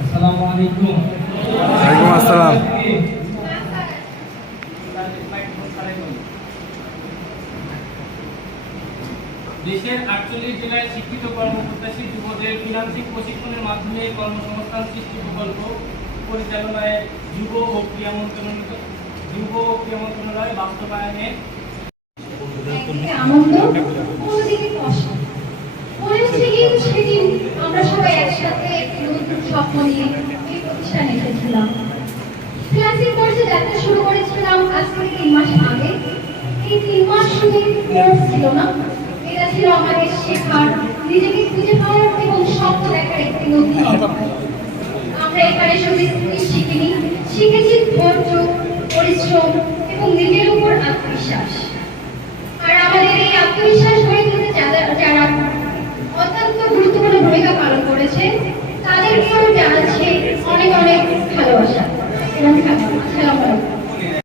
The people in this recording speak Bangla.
আসসালামু আলাইকুম। ওয়ালাইকুম আসসালাম। দেশের 48 জেলায় শিক্ষিত কর্মপ্রত্যাশী যুবদের ফিন্যান্সিং প্রশিক্ষণের মাধ্যমে কর্মসংস্থান সৃষ্টি প্রকল্প পরিচালনায় যুব ও ক্রীড়া মন্ত্রণালয় বাস্তবায়নে আনন্দ অন্যদিকে কষ্ট মনে হচ্ছে কি সেদিন আমরা সবাই একসাথে একটি নতুন স্বপ্ন নিয়ে এই প্রতিষ্ঠানে এসেছিলাম। ফ্রিল্যান্সিং কোর্সে যাত্রা শুরু করেছিলাম আজ থেকে 3 মাস আগে। এই 3 মাস শুধু কোর্স ছিল না, এটা ছিল আমাদের শেখার, নিজেকে খুঁজে পাওয়ার এবং স্বপ্ন দেখার একটি নতুন অধ্যায়। আমরা এখানে শুধু শিখিনি, শিখেছি ধৈর্য, পরিশ্রম এবং নিজের উপর আত্মবিশ্বাস। আর আমাদের এই আত্মবিশ্বাস গড়ে তুলতে যারা অত্যন্ত গুরুত্বপূর্ণ ভূমিকা পালন করেছে তাদেরকেও জানাচ্ছি অনেক অনেক ভালোবাসা এবং আসসালামু আলাইকুম।